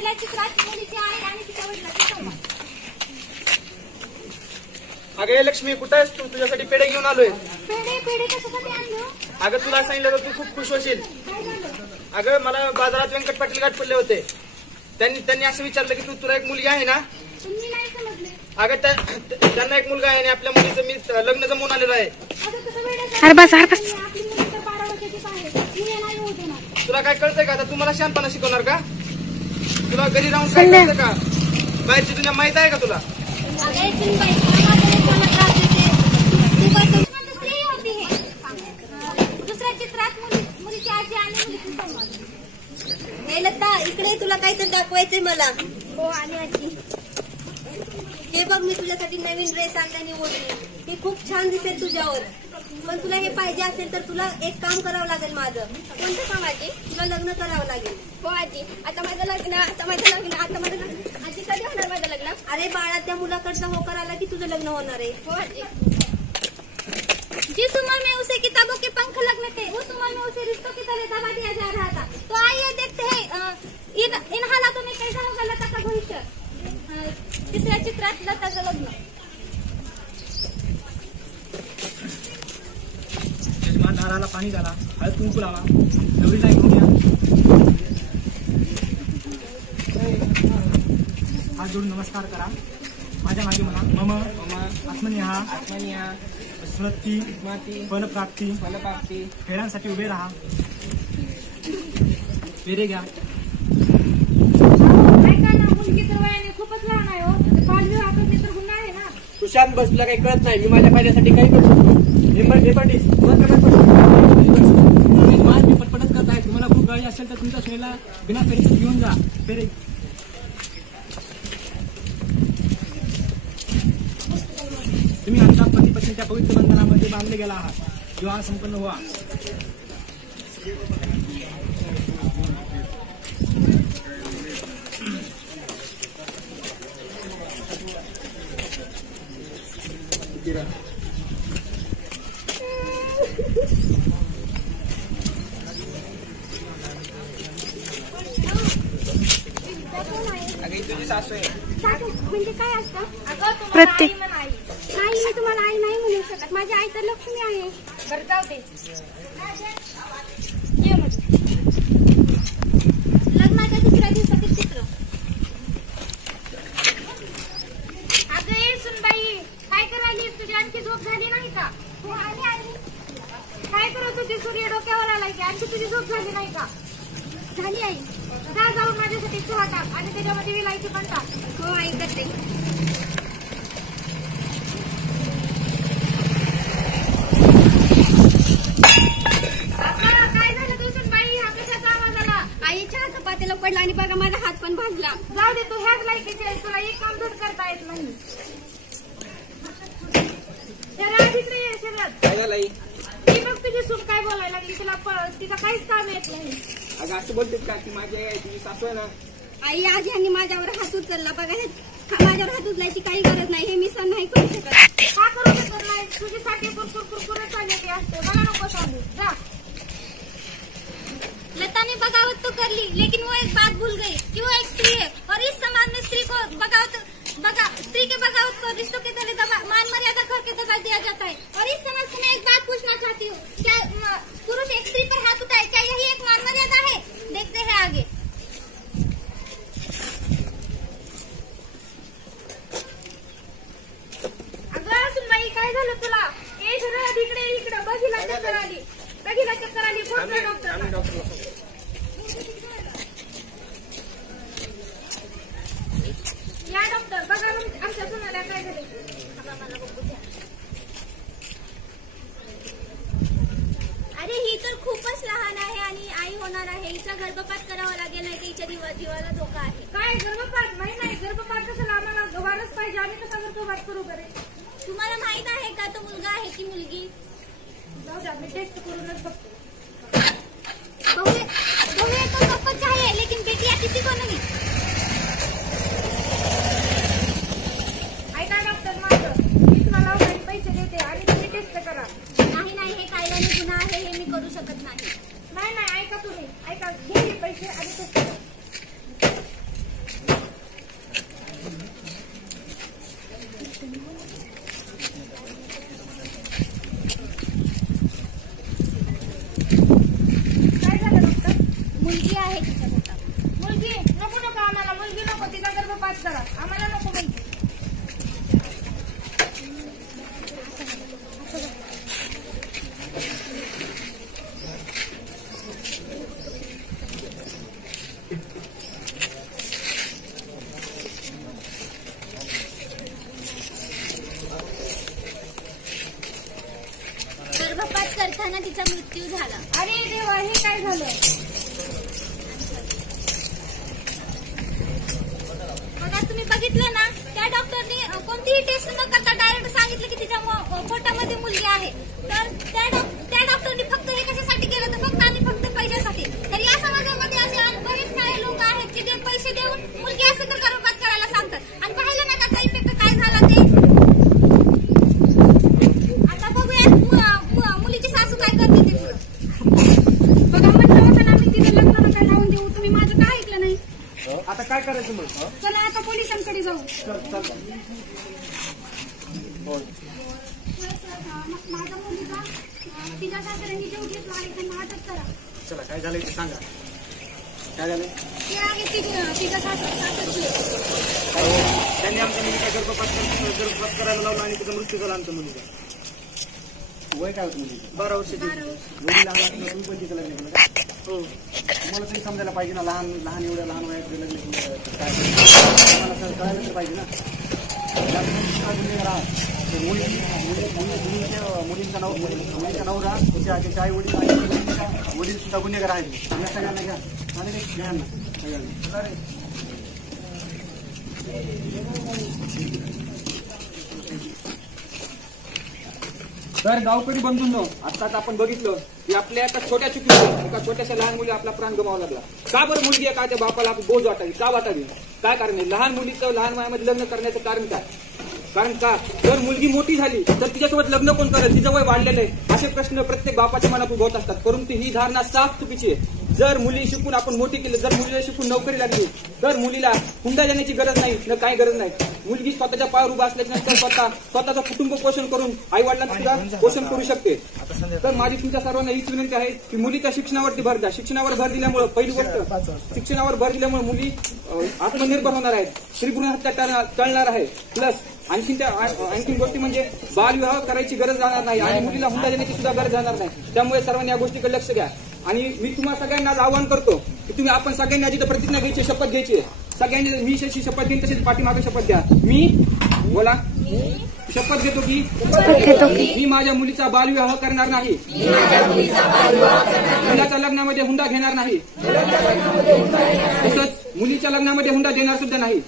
पहिल्या चित्रात मुलीची आई आणि तिच्या वडिलांचा संवाद. अगं लक्ष्मी कुठं आहेस तू? तुझ्यासाठी पेढे घेऊन आलोय. पेढे कशासाठी आणले? अगं तुला सांगितलं तर तू खूप खुश होशील. अगं मला बाजारात व्यंकट पाटील गाठ पडले होते. त्यांनी असं विचारलं की तुला एक मुलगी आहे ना? तुम्ही नाही समजले. अगं त्यांना एक मुलगा आहे आणि आपल्या मुलीचं मी लग्न जमवून आलेलं आहे. तुला काय कळतंय का? आता तुम्हाला शहाणपणा शिकवणार का? तुला घरी राहून काय कळतं का? बाहेरची दुनिया माहित आहे का तुला? दुसऱ्या चित्रात मुलीची आजी आणि मुलीची संवाद. हे लता इकडे तुला काहीतरी दाखवायचंय मला. हो आणि आजी हे बघ मी तुझ्यासाठी नवीन ड्रेस आणला निवडली. हे खूप छान दिसेल तुझ्यावर. पण तुला हे पाहिजे असेल तर तुला एक काम करावं लागेल माझं. कोणतं काम आजी? तुला लग्न करावं लागेल. हो आजी आता माझं लग्न आजी कधी होणार माझं लग्न? अरे बाळा त्या मुलाकडचा होकार आला की तुझं लग्न होणार आहे. हो आजी. जिस उम्र में उसे किताबों के पंख लगने थे उस उम्र में उसे रिश्तों की तरह दबा दिया जा रहा था. तो आइए देखते हैं इन हालातों में कैसा होगा लता का भविष्य. तिसऱ्या चित्रात लताचं लग्न. दाराला पाणी झाला, हळद कुंकू लावा, नवरीला घेऊन या. हात जोडून नमस्कार करा. माझ्या मागे म्हणा मम आत्मनिहा स्मृती फलप्राप्ती फेऱ्यांसाठी उभे राहा. पेरे घ्या. ऐका ना मुलगी तर वयाने खूपच लहान आहे हो. बालविवाह करणे तर गुन्हा आहे ना. तू शांत बस. तुला काही कळत नाही. मी माझ्या फायद्यासाठी काही करू शकतो. पटपटच करत आहे. तुम्हाला खूप गाडी असेल तर तुमच्या सोयीला बिना फेरीचं घेऊन जा. फेरे तुम्ही आता पती पत्नीच्या पवित्र बंधनामध्ये बांधले गेला आहात. विवाह संपन्न व्हा. म्हणजे काय असतं? प्रत्येक नाही मी तुम्हाला आई नाही म्हणू शकत. माझी आई तर लक्ष्मी आहे. बरं जाऊ दे. लग्नाच्या दुसऱ्या दिवसातील चित्र. अगं ये सुनबाई काय करायली? तुझी आणखी झोप झाली नाही का? हो आली आली. काय करत होती? सूर्य डोक्यावर आलाय की आणखी तुझी झोप झाली नाही का? झाली आई. जा जाऊन माझ्यासाठी चहा टाक आणि त्याच्यामध्ये विलायची पण टाक. हो आई करते. काय झालं तुझून बाई? हा कशाचा आवाज आला? आई चहा चपातीला पडला आणि बघा माझा हात पण भाजला. जाऊ दे तू ह्याच लायकीची आहे. तुला एक काम धड करता येत नाही. ती बघ तुझी सून काय बोलायला लागली. तुला तिचं काहीच काम येत नाही. अगं असं बोलतेस का? की माझी आई तुझी सासू आहे ना? आई आज यांनी माझ्यावर हात उचलला. बघा माझ्यावर हात उचलायची काही गरज नाही. हे मी सण नाही करू शकत. का करू शकत नाही? तुझ्यासाठी कुरकुर चाललेली असते. मला नको सांगू. जा. लता ने बगावत तो कर ली लेकिन वो एक बात भूल गई कि वो एक स्त्री है और इस समाज में स्त्री के बगावत को रिश्तों के तले मान मर्यादा करके दबा दिया जाता है. और इस समाज से मैं एक बात पूछना चाहती हूँ. क्या पुरुष एक स्त्री पर हाथ उठाए क्या यही एक मान मर्यादा है? देखते हैं आगे. अगं सुनबाई काय झालं तुला? इकडे बघीला चक्कर आली. डॉक्टर या डॉक्टर बघा आमच्या सुनाला काय झाले. अरे ही तर खूपच लहान आहे आणि आई होणार आहे. हिचा गर्भपात करावा लागेल नाही हिच्या जीवाला धोका आहे. काय गर्भपात? नाही गर्भपात कशाला? आम्हाला गव्हारच पाहिजे. आम्ही कसा गर्भपात करू बरे? तुम्हाला माहित आहे का तो मुलगा आहे की मुलगी? जाऊ द्या मी टेस्ट करूनच बघतो. बहुए तो सबको चाहिए लेकिन बेटियां किसी को नहीं. ऐका डॉक्टर माझं मी तुम्हाला पैसे देते आणि तुम्ही टेस्ट करा. नाही हे कायद्याने गुन्हा आहे. हे मी करू शकत नाही. नाही ऐका तुम्ही ऐका. घे पैसे आणि टेस्ट करा. बघितलं ना, त्या डॉक्टरनी कोणतीही टेस्ट न करता डायरेक्ट सांगितलं की तिच्या पोटामध्ये मुलगी आहे. तर त्या डॉक्टरनी फक्त हे कशासाठी केलं, तर फक्त आणि फक्त पैशासाठी. तर या समाजामध्ये असे बरेच काही लोक आहेत की ते पैसे देऊन मुलगी असं तर गर्भपात करायला सांगतात. आणि पाहिलं ना त्याचा इफेक्ट काय झाला ते. आता बघूया मुलीची सासू काय करते ते पुढं. बघा म्हटलं होतं ना आम्ही तिथे लग्न नका लावून देऊ, तुम्ही माझं काय ऐकलं नाही. आता काय करायचं मग? चला आता पोलिसांकडे जाऊ. माझ्या मुलीचा तिच्या सासऱ्यांनी जीव घेतला आणि त्यांना अटक करा. चला काय झालंय ते सांगा. काय झालंय? ते आहे तिच्या सासरची. त्यांनी आमच्या मुलीचा गर्भपात करायला लावला आणि तिचा मृत्यू झाला आमच्या मुलीचा. वय काय होतं मुलीचं? 12 वर्षाची. मुलीला तुम्ही पण तिचं लग्न केलं का? हो. तुम्हाला तरी समजायला पाहिजे ना, लहान एवढ्या लहान वयात लग्न केलं काय तुम्हाला कळायला तर पाहिजे ना. मुलीचा नवरा त्याच्या आई वडील सुद्धा गुन्हेगार आहेत. या सगळ्यांना घ्या सगळ्यांना. तर गावकरी बंधूंनो, आताच आपण बघितलं की आपल्या एका छोट्या चुकीमुळे एका छोट्याशा लहान मुली आपला प्राण गमावा लागला. का बरं मुलगी आहे का त्या बापाला बोज वाटावी, का वाटावी, काय कारण आहे? लहान मुलीचं लहान वयामध्ये लग्न करण्याचं कारण काय? कारण का जर मुलगी मोठी झाली तर तिच्यासोबत लग्न कोण करेल, तिचं वय वाढलेलं आहे, असे प्रश्न प्रत्येक बापाच्या मनात उभवत असतात. परंतु ही धारणा साफ चुकीची आहे. जर मुली शिकून आपण मोठी केली, जर मुलीला शिकून नोकरी लागली तर मुलीला हुंडा देण्याची गरज नाही न काही गरज नाही. मुलगी स्वतःच्या पायावर उभा असल्याच्या नंतर स्वतःचं कुटुंब पोषण करून आई वडिलांना सुद्धा पोषण करू शकते. तर माझी तुमच्या सर्वांना हीच विनंती आहे की मुलीच्या शिक्षणावरती भर द्या. शिक्षणावर भर दिल्यामुळे पहिली गोष्ट शिक्षणावर भर दिल्यामुळे मुली आत्मनिर्भर होणार आहेत, स्त्रीभ्रूण हत्या टळणार आहे. प्लस आणखी गोष्टी म्हणजे बालविवाह करायची गरज जाणार नाही आणि मुलीला हुंडा देण्याची सुद्धा गरज जाणार नाही. त्यामुळे सर्वांनी या गोष्टीकडे लक्ष द्या. आणि मी तुम्हाला सगळ्यांना आवाहन करतो की तुम्ही आपण सगळ्यांनी आधी तर प्रतिज्ञा घ्यायची, शपथ घ्यायची. सगळ्यांनी मी शपथ घेईन तसेच पाठीमागे शपथ द्या. मी बोला शपथ घेतो की मी माझ्या मुलीचा बालविवाह करणार नाही, मुलाच्या लग्नामध्ये हुंडा घेणार नाही, तसंच मुलीच्या लग्नामध्ये हुंडा देणार सुद्धा नाही.